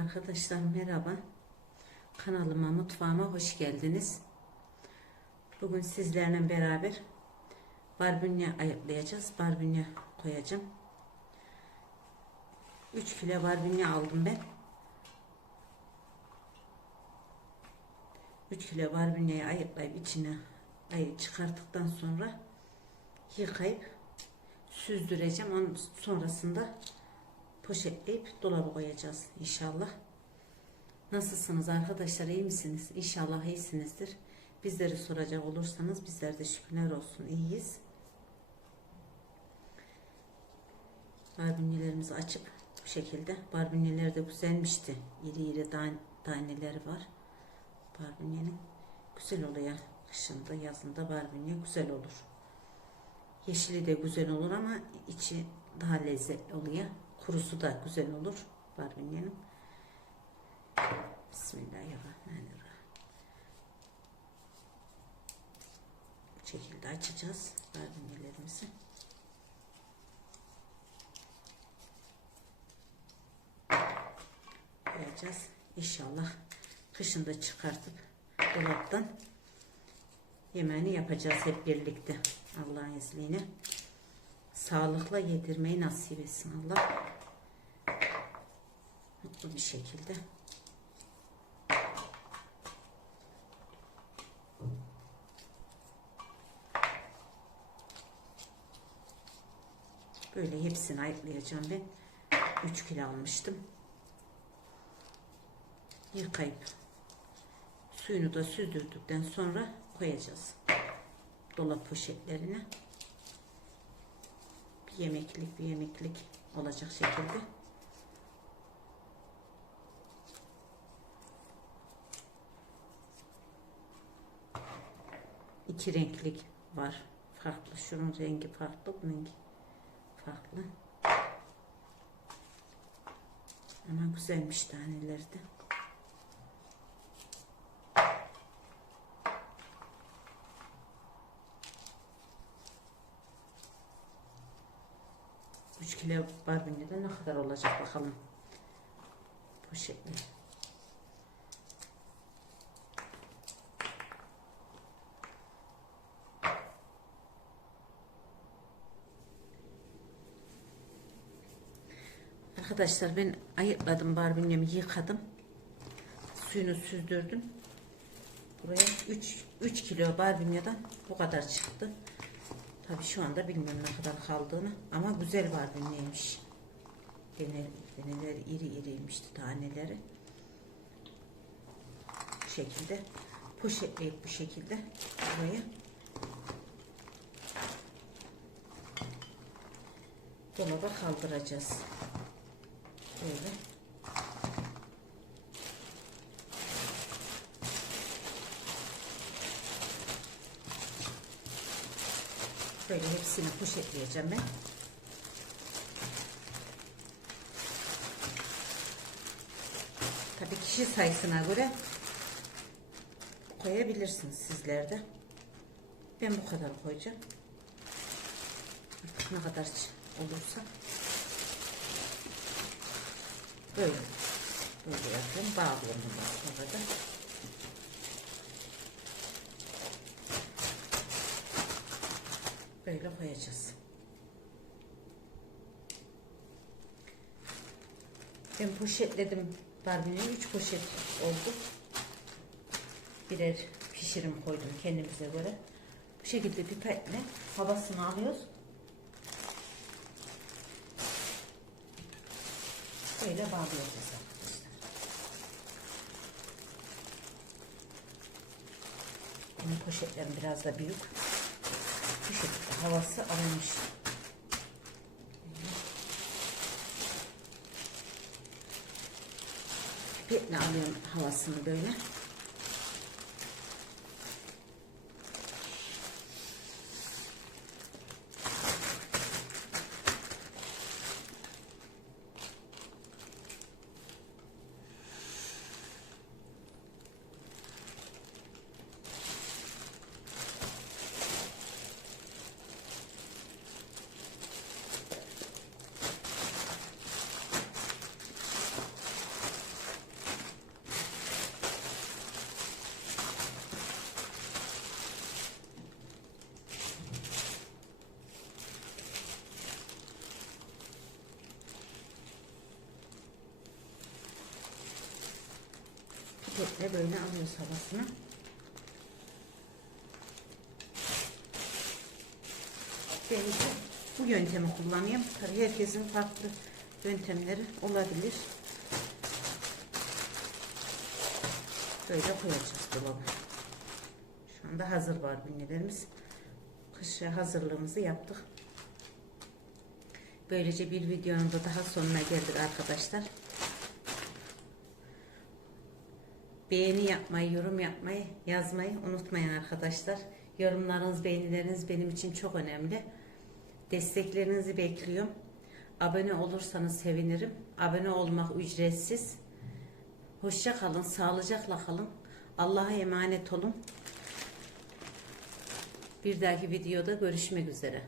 Arkadaşlar merhaba. Kanalıma, mutfağıma hoş geldiniz. Bugün sizlerle beraber barbunya ayıklayacağız. Barbunya koyacağım. 3 kilo barbunya aldım ben. 3 kilo barbunyayı ayıklayıp içine ayı çıkarttıktan sonra yıkayıp süzdüreceğim. Onun sonrasında poşetleyip dolaba koyacağız inşallah. Nasılsınız arkadaşlar iyi misiniz? İnşallah iyisinizdir. Bizleri soracak olursanız bizler de şükürler olsun iyiyiz. Barbunyelerimizi açıp bu şekilde. Barbunyeler de güzelmişti. İri iri taneleri var. Barbunyenin güzel oluyor. Kışında yazında barbunye güzel olur. Yeşili de güzel olur ama içi daha lezzetli oluyor. Kurusu da güzel olur barbunyenin. Bismillahirrahmanirrahim. Bu şekilde açacağız barbunyelerimizi. Koyacağız. İnşallah kışında çıkartıp dolaptan yemeğini yapacağız hep birlikte. Allah'ın izniyle. Sağlıkla yedirmeyi nasip etsin Allah. Mutlu bir şekilde. Böyle hepsini ayıklayacağım ben. 3 kilo almıştım. Yıkayıp suyunu da süzdürdükten sonra koyacağız. Dolap poşetlerine. Yemeklik bir yemeklik olacak şekilde. İki renklik var. Farklı. Şunun rengi farklı. Bunun farklı. Ama güzelmiş taneleri de. Üç kilo barbunyada ne kadar olacak bakalım. Poşetle. Arkadaşlar ben ayıkladım barbunyamı yıkadım. Suyunu süzdürdüm. Buraya 3 3 kilo barbunyadan bu kadar çıktı. Tabii şu anda bilmiyorum ne kadar kaldığını ama güzel barbunyaymış. Dene, deneleri iri iriymişti taneleri. Bu şekilde poşetleyip bu şekilde buraya dolaba kaldıracağız. Böyle. Böyle hepsini poşetleyeceğim ben. Tabii kişi sayısına göre koyabilirsiniz sizler de. Ben bu kadar koyacağım. Ne kadar olursa. Böyle. Böyle yapıyorum. Bağlıyorum bundan sonra Böyle koyacağız. Ben poşetledim. Barbie'nin 3 poşet oldu. Birer pişirim koydum kendimize göre. Bu şekilde pipetle havasını alıyoruz. Böyle arkadaşlar. Benim poşetlerim biraz da büyük. Bu havası alınmış. Pipetle alıyorum havasını böyle. Pipetle böyle alıyoruz havasını. Ben bu yöntemi kullanıyorum. Tabii herkesin farklı yöntemleri olabilir. Böyle koyacağız dolaba. Şu anda hazır var ünlülerimiz. Kışa hazırlığımızı yaptık. Böylece bir videonun da daha sonuna geldik arkadaşlar. Beğeni yapmayı, yorum yapmayı, yazmayı unutmayın arkadaşlar. Yorumlarınız, beğenileriniz benim için çok önemli. Desteklerinizi bekliyorum. Abone olursanız sevinirim. Abone olmak ücretsiz. Hoşça kalın, sağlıcakla kalın. Allah'a emanet olun. Bir dahaki videoda görüşmek üzere.